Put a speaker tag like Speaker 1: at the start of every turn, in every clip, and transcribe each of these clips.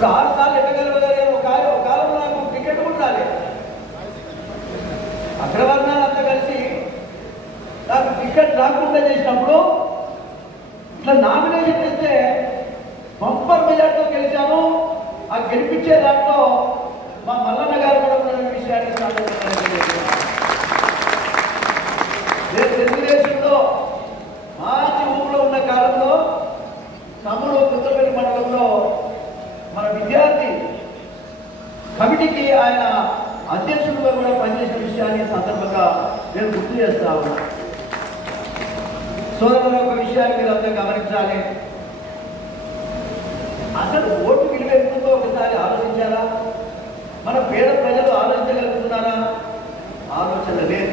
Speaker 1: ఇప్పుడు ఆరు సార్లు ఎక్కగలగాలి ఒక కాలంలో నాకు టికెట్ కూడా రాలేదు. అగ్రవర్ణాలు అంతా కలిసి నాకు టికెట్ రాకుండా చేసినప్పుడు ఇట్లా నామినేషన్ చేస్తే బంపర్ మెజార్టీతో గెలిచాను ఆ గెలిపించే దాంట్లో మా మల్లన్న గారు కూడా విషయాన్ని సందర్భంగా తెలియజేస్తున్నాను. నేను తెలుగుదేశంలో మంచి ఊపిలో ఉన్న కాలంలో తమ్ముడు కొత్తపల్లి మండలంలో మన విద్యార్థి కమిటీకి ఆయన అధ్యక్షుడిగా కూడా పనిచేసిన విషయాన్ని ఈ సందర్భంగా నేను గుర్తు చేస్తా ఉన్నా సోదరుల ఒక విషయాన్ని మీరు అంతా గమనించాలి. అసలు ఓటు విలువ ఎంతుందో ఒకసారి ఆలోచించారా? మన పేద ప్రజలు ఆలోచించగలుగుతున్నారా? ఆలోచన లేదు.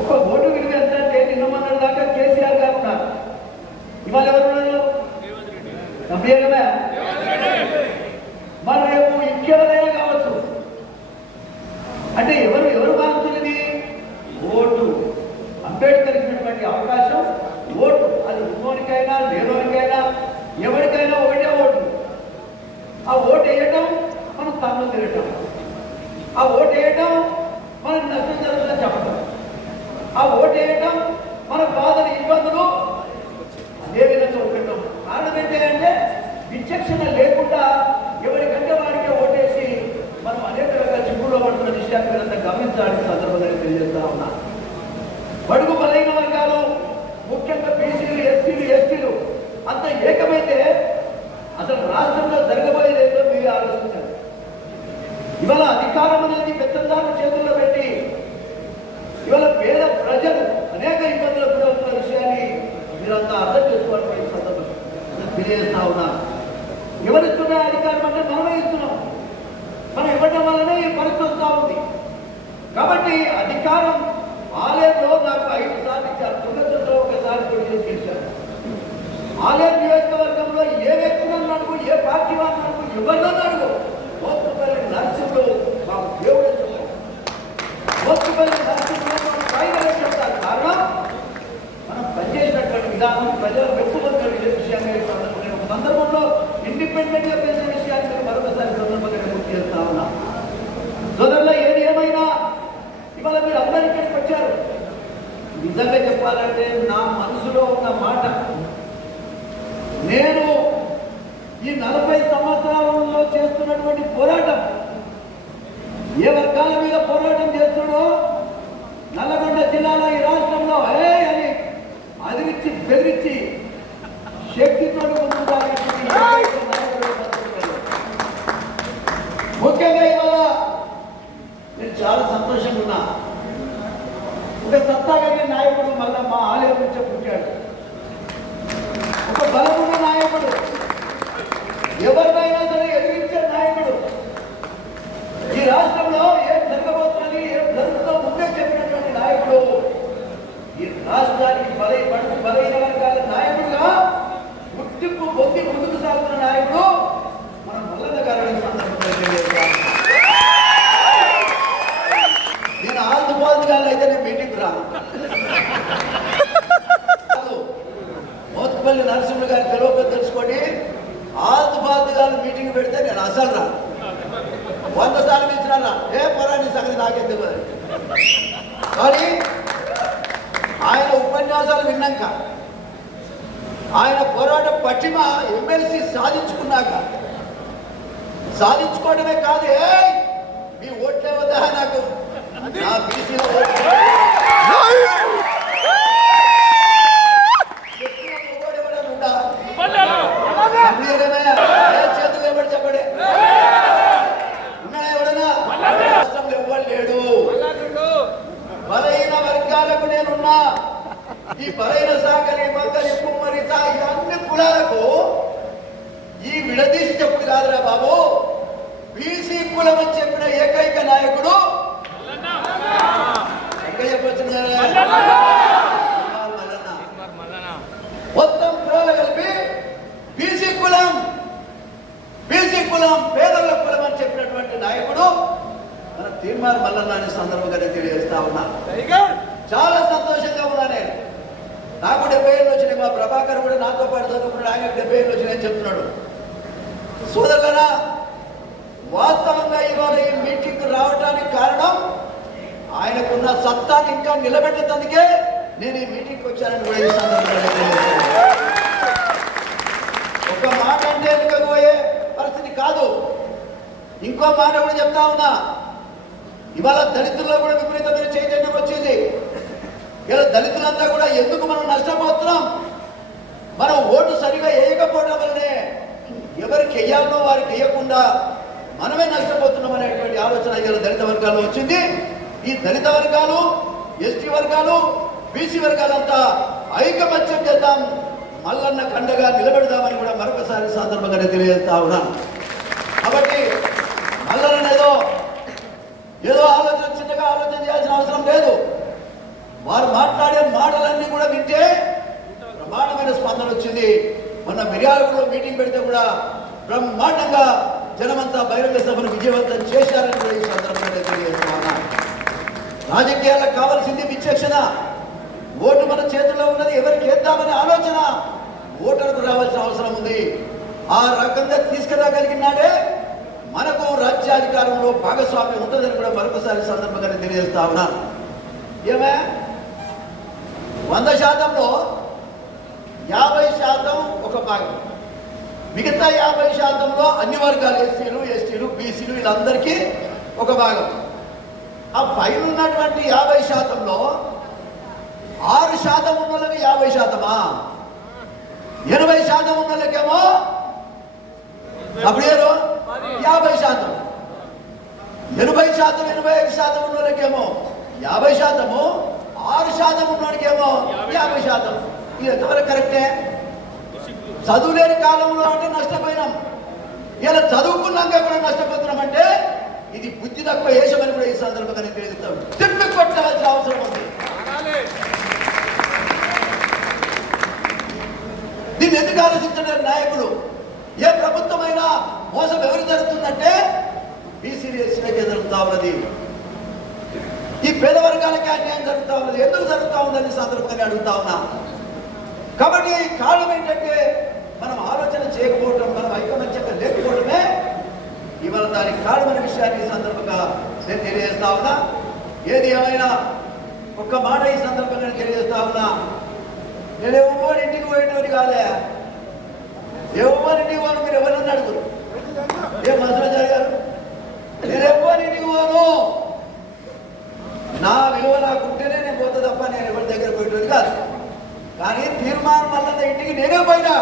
Speaker 1: ఒక ఓటు విలువ ఎంత అంటే నిన్న మొన్నటి దాకా కేసీఆర్ గారు ఉన్నారు. ఇవాళ ఎవరు ఉన్నారు గంభీరమే మరి రేపు ఇంకెవరైనా కావచ్చు అంటే ఎవరు ఎవరు మారుతున్నది ఓటు అంబేద్కర్ ఇచ్చినటువంటి అవకాశం ఓటు అది ఉన్నోనికైనా లేనోనికైనా ఎవరికైనా ఒకటే ఓటు ఆ ఓటు వేయటం మనం తమ్ము తిరగటం ఆ ఓటు వేయటం మనకు నష్టం జరుగుతుందని చెప్పటం ఆ ఓటు వేయటం మన బాధలు ఇబ్బందులు అదే విధంగా ఉండటం కారణం ఏంటి అంటే విచక్షణ లేకుండా ఎవరికంటే వాడికే ఓటేసి మనం అనేక రకాల చిక్కుల్లో పడుతున్న విషయాన్ని మీరంతా గమనించాలని సందర్భంగా తెలియజేస్తా ఉన్నా. బడుగు బలైన వర్గాలు ముఖ్యంగా బీసీలు ఎస్సీలు ఎస్టీలు అంత ఏకమైతే అసలు రాష్ట్రంలో జరగబోయేది ఏంటో మీరు ఆలోచించాలి. ఇవాళ అధికారం అనేది పెద్దదారుల చేతుల్లో పెట్టి ఇవాళ పేద ప్రజలు అనేక ఇబ్బందులకు గురవుతున్న విషయాన్ని మీరంతా అర్థం చేసుకోవాలని సందర్భం తెలియజేస్తా ఉన్నా. ఎవరిస్తున్న అధికారం అంటే మనమే ఇస్తున్నాం. మనం ఇవ్వడం వల్లనే ఈ పరిస్థితి వస్తూ ఉంది. కాబట్టి అధికారం ఆలయంలో నాకు ఐదు సార్లు ఇచ్చారు. తుంగతుర్లో ఒకసారి పోటీ చేసి ఆలయం నియోజకవర్గంలో ఏ వ్యక్తి నన్ను అడుగు ఏ పార్టీ వారిని అడుగు ఎవరినన్నా అడుగు మోత్తుపల్లి నరసింహుడు మాకు దేవుడే చెప్పారు మోత్తుపల్లి నరసింహుడు మాకు సాయిగారే చెప్తారు కారణం మనం పనిచేసినటువంటి విధానం ప్రజల మెప్పుకున్నటువంటి విషయాన్ని ఈ సందర్భంగా నేను ఒక సందర్భంలో ఇండిపెండెంట్గా పెంచిన విషయాన్ని నేను మరొకసారి సందర్భంగా నేను గుర్తు చేస్తా ఉన్నా సోదరులో ఏది ఏమైనా ఇవాళ మీరు అందరు ఇక్కడికి వచ్చారు. నిజంగా చెప్పాలంటే నా మనసులో ఉన్న మాట నేను ఈ నలభై సంవత్సరాలలో చేస్తున్నటువంటి పోరాటం ఏ వర్గాల మీద పోరాటం చేస్తున్నాడో నల్లగొండ జిల్లాలో ఈ రాష్ట్రంలో హే అని అదిరిచ్చి బెదిరించి శక్తితో ముందుకు రాగలిగిన ఏకైక నాయకుడు బతుకున్నాడు. ముఖ్యంగా ఇవాళ నేను చాలా సంతోషంగా ఉన్నా ఒక సత్తా కలిగిన నాయకుడు మళ్ళా మా ఆలయం నుంచే పుట్టాడు ఒక బలమున్న నాయకుడు ఎవరినైనా సరే ఎదిరించే నాయకుడు ఈ రాష్ట్రంలో ఏం జరగబోతున్నది ఏం జరుగుతుందో ముందే చెప్పినటువంటి నాయకుడు ఈ రాష్ట్రానికి బలై పడుతు బలైన వర్గాల నాయకుడుగా గుర్తింపు పొంది ముందుకు సాగుతున్న నాయకుడు మన మల్లన్న గారిని సందర్భంగా తెలియజేస్తాను నేను ఆల్ది బాల్ది గారు అయితే నేను మీటింగ్ రాను కాదు. మోత్పల్లి నరసింహ గారి తెలియక తెలుసుకొని ఆల్ది బాల్ది గారు మీటింగ్ పెడితే నేను అసలు రాను వంద సార్లు ఇచ్చినా ఏ పొరాని సంగతి నాకే తెలియదు కానీ ఆయన ఉపన్యాసాలు విన్నాక ఆయన పోరాట పట్టిమ ఎమ్మెల్సీ సాధించుకున్నాక సాధించుకోవడమే కాదు మీ ఓట్లే వద్దా నాకు? నా బీసీలో చేతులు ఎవడు చెప్పడే ఉన్నాయా ఎవడన్నా రాష్ట్రంలో ఎవ్వడు లేడు బలహీన వర్గాలకు నేనున్నా బలహీన సాగరి మగ్గరి కుమ్మరి ఈ అన్ని కులాలకు ఈ విడదీసి చెప్పుడు కాదురా బాబు. బీసీ కులం అని చెప్పిన ఏకైక నాయకుడు. మొత్తం కులాలు కలిపి బీసీ కులం బీసీ కులం పేదల కులం అని చెప్పినటువంటి నాయకుడు మన తీర్మార్ మల్లన్న అనే సందర్భంగా తెలియజేస్తా ఉన్నా. చాలా నేను నాకు డెబ్బై ఏళ్ళు వచ్చినాయి మా ప్రభాకర్ కూడా నాతో పాటు చదువుకున్నాడు ఆయన డెబ్బై ఏళ్ళు వచ్చినాయని చెప్తున్నాడు. సోదరులరా వాస్తవంగా ఇవాళ ఈ మీటింగ్ రావడానికి కారణం ఆయనకున్న సత్తాన్ని ఇంకా నిలబెట్టేందుకే నేను ఈ మీటింగ్కి వచ్చానని కూడా ఈ సందర్భంగా ఒక మాట అంటే వెనుకకు పరిస్థితి కాదు. ఇంకో మాట కూడా చెప్తా ఉన్నా ఇవాళ దళితుల్లో కూడా విపరీతమైన చైతన్యం వచ్చింది. ఇలా దళితులంతా కూడా ఎందుకు మనం నష్టపోతున్నాం? మనం ఓటు సరిగా వేయకపోవడం వల్లనే ఎవరికి వేయాలనో వారికి వేయకుండా మనమే నష్టపోతున్నాం అనేటువంటి ఆలోచన ఇలా దళిత వర్గాల్లో వచ్చింది. ఈ దళిత వర్గాలు ఎస్టీ వర్గాలు బీసీ వర్గాలంతా ఐకమత్యం చేద్దాం మల్లన్న కండగా నిలబెడదామని కూడా మరొకసారి సందర్భంగానే సందర్భంగా తెలియజేస్తా ఉన్నాను. కాబట్టి మల్లన్న ఏదో ఏదో ఆలోచన చేయాల్సిన అవసరం లేదు వారు మాట్లాడే మాటలన్నీ కూడా వింటే బ్రహ్మాండమైన స్పందన వచ్చింది మొన్న మిర్యాలగూడలో మీటింగ్ పెడితే కూడా బ్రహ్మాండంగా జనమంతా బహిరంగ సభను విజయవంతం చేశారని కూడా ఈ సందర్భంగా నేను రాజకీయాలకు కావాల్సింది విచక్షణ. ఓటు మన చేతుల్లో ఉన్నది ఎవరికి వేద్దామనే ఆలోచన. ఓటర్కు రావాల్సిన అవసరం ఉంది. ఆ రకంగా తీసుకురాగలిగినాడే మనకు రాజ్యాధికారంలో భాగస్వామ్యం ఉంటుందని కూడా మరొకసారి సందర్భంగా తెలియజేస్తా ఉన్నాను ఏమే? వంద శాతంలో యాభై శాతం ఒక భాగం. మిగతా యాభై శాతంలో అన్ని వర్గాలు ఎస్సీలు ఎస్టీలు బీసీలు వీళ్ళందరికీ ఒక భాగం. ఆ పైన ఉన్నటువంటి యాభై శాతంలో ఆరు శాతం ఉన్న యాభై శాతమా? ఎనభై శాతం ఉన్న వాళ్ళకేమో అప్పుడేరు యాభై శాతం. ఎనభై శాతం ఎనభై ఐదు శాతం ఉన్నోళ్ళకేమో యాభై శాతము ఆరు శాతం ఉన్నోడికేమో యాభై శాతం. ఇది ఎంతవరకు కరెక్టే? చదువులేని కాలంలో అంటే నష్టపోయినాం. ఇలా చదువుకున్నాక కూడా నష్టపోతున్నాం అంటే ఇది బుద్ధి తక్కువ వేషమని కూడా ఈ సందర్భంగా నేను తెలియజేస్తాను. తిప్పి కొట్టాల్సిన అవసరం ఉంది. దీన్ని ఎందుకు ఆలోచించలేరు నాయకులు? ఏ ప్రభుత్వమైనా మోసం ఎవరు జరుగుతుందంటే బీసీ ఎస్సీలకే జరుగుతా ఉన్నది. ఈ పేద వర్గాలకి అన్యాయం జరుగుతా ఉన్నది. ఎందుకు జరుగుతా ఉందని సందర్భంగా అడుగుతా ఉన్నా. కాబట్టి కారణం ఏంటంటే ఆలోచన చేయకపోవడం మనం ఐకమత్యంగా లేకపోవడమే ఇవాళ దానికి కారణమైన విషయాన్ని ఈ సందర్భంగా నేను తెలియజేస్తా ఉన్నా. ఏది ఏమైనా ఒక్క మాట ఈ సందర్భంగా నేను తెలియజేస్తా ఉన్నా. నేను ఎవరి ఇంటికి పోయేటోని కాదే ఎవరి ఇంటికి పోను మీరు ఎవరన్నా అడుగురు. ఏ మధురాజారి గారు నేను ఎవరి ఇంటికి పోను నా విలువ నాకు ఉంటేనే నేను పోతా తప్ప నేను ఎవరి దగ్గర పోయేటోని కాదు కానీ తీర్మానం మళ్ళీ ఇంటికి నేనే పోయినా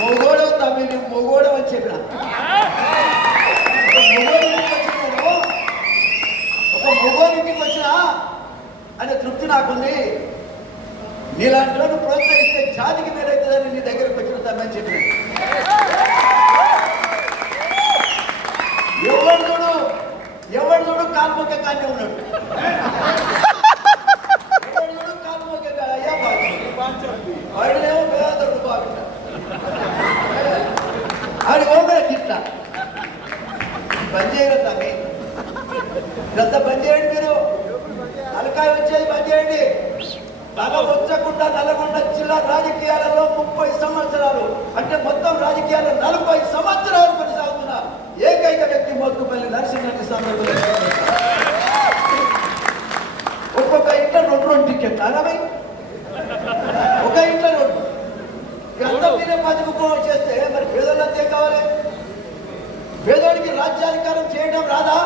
Speaker 1: మొగోడవు తమిళ మొగోడవు అని చెప్పిన ఒక మొగోడింటికి వచ్చి నేను ఒక మొగోడింటికి వచ్చిన అనే తృప్తి నాకుంది. నీలాంటి వాడు ప్రోత్సహిస్తే జాతికి మేలవుతుందని నీ దగ్గరకు వచ్చిన తమ్మని చెప్పిన ఎవడు చూడు ఎవడు చూడు కాల్మొక్క కానీ ఉన్నాడు. తల వచ్చకుండా నల్లగొండ జిల్లా రాజకీయాలలో ముప్పై సంవత్సరాలు. అంటే మొత్తం రాజకీయాల్లో నలభై సంవత్సరాలు కొనసాగుతున్న ఏకైక వ్యక్తి మొత్తుపల్లి నరసింహని సందర్భంగా ఒక్కొక్క ఇంట్లో రెండు రెండు టికెట్ అనవై ఒక ఇంట్లో రెండు ఎంత మీరే పథకం చేస్తే మరి పేదోళ్ళంతా ఏం కావాలి పేదోడికి రాజ్యాధికారం చేయడం రాదా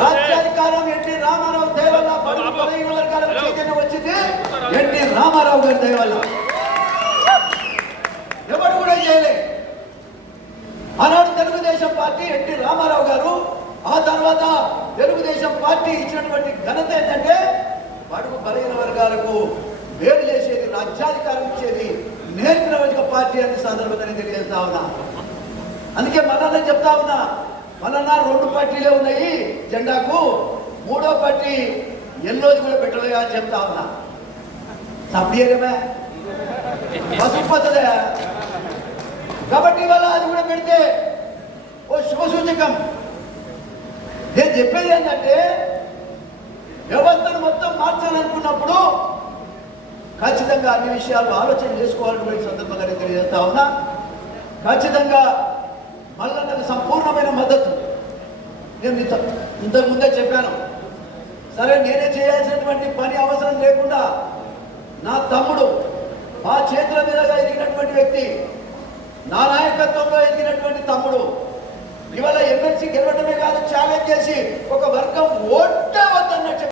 Speaker 1: రాజ్యాధికారం ఎన్టీ రామారావు దయవల్ల బడుగు బలహీన వర్గాలకు చైతన్యం వచ్చింది. ఎన్టీ రామారావు గారి దయవల్ల ఎవరు కూడా చేయలే. ఆనాడు తెలుగుదేశం పార్టీ ఎన్టీ రామారావు గారు ఆ తర్వాత తెలుగుదేశం పార్టీ ఇచ్చినటువంటి ఘనత ఏంటంటే బడుగు బలహీన వర్గాలకు వేరు చేసేది రాజ్యాధికారం ఇచ్చేది నేర్పిన పార్టీ అనే సందర్భంగా తెలియజేస్తా ఉన్నా. అందుకే మళ్ళా చెప్తా ఉన్నా. మళ్ళా రెండు పార్టీలే ఉన్నాయి. జెండాకు మూడో పార్టీ ఎల్లోది కూడా పెట్టలేదా అని చెప్తా ఉన్నా. సభ్యమే పసుపు పచ్చదే కాబట్టి ఇవాళ అది కూడా పెడితే ఓ శుభ సూచకం నేను చెప్పేది ఏంటంటే వ్యవస్థను మొత్తం మార్చాలనుకున్నప్పుడు ఖచ్చితంగా అన్ని విషయాలు ఆలోచన చేసుకోవాలని సందర్భంగా నేను తెలియజేస్తా ఉన్నా. ఖచ్చితంగా మళ్ళీ సంపూర్ణమైన మద్దతు. నేను ఇంత ఇంతకు ముందే చెప్పాను. సరే నేనే చేయాల్సినటువంటి పని అవసరం లేకుండా నా తమ్ముడు మా చేతుల మీదుగా ఎదిగినటువంటి వ్యక్తి నా నాయకత్వంలో ఎదిగినటువంటి తమ్ముడు ఇవాళ ఎమ్మెల్సీ గెలవడమే కాదు ఛాలెంజ్ చేసి ఒక వర్గం ఓట్ట వద్దన్నట్టు